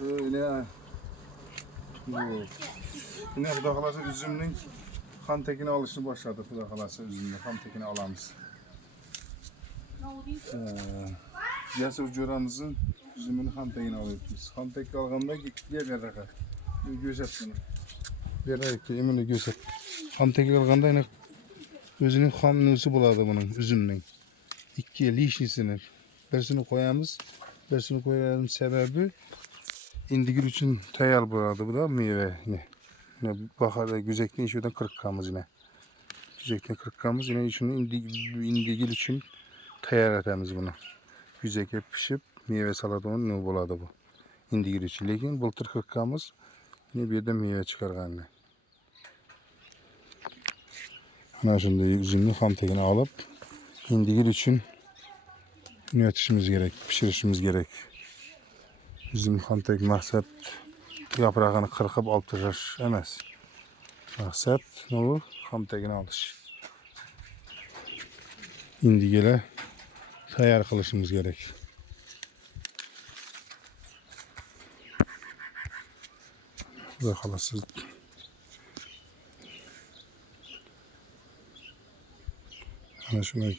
Öyle. Yine Xudo xolasa üzümning xam tekini alışını başladı. Xudo xolasa üzümning xam tekini alamiz. Jasur jo'ramizning üzümünü xam tekini alyapmiz. Xam tek alganda berraqa. Go'sat buni. Berraqa imini go'sat. Xam tek alganda yine özünün xam nüsü bo'ladi buning üzümning. İki lişnisini. Birisini koyamiz. Birisini koyarımız sebebi indigir için tayar bo'ladi bu da meyve yine. Yine baharda güzekten işodan 40 kamız yine. Güzekten 40 kamız yine şunu indigir için tayar etemiz bunu. Güzekte pişip meyve saladığının ne boladı bu. İndigir için. Lekin bultur 40 kamız yine bir de meyve çıkargan. Ana şimdi üzümünü ham tekini alıp indigir için üretişimiz gerek, pişirişimiz gerek. Bizim ham tek maksat yaprağını kırkıp altırır emas. Maksat ne bu? Ham tekini alış. İndigele tayar kılışımız gerek. Xudo xolasa ana shunday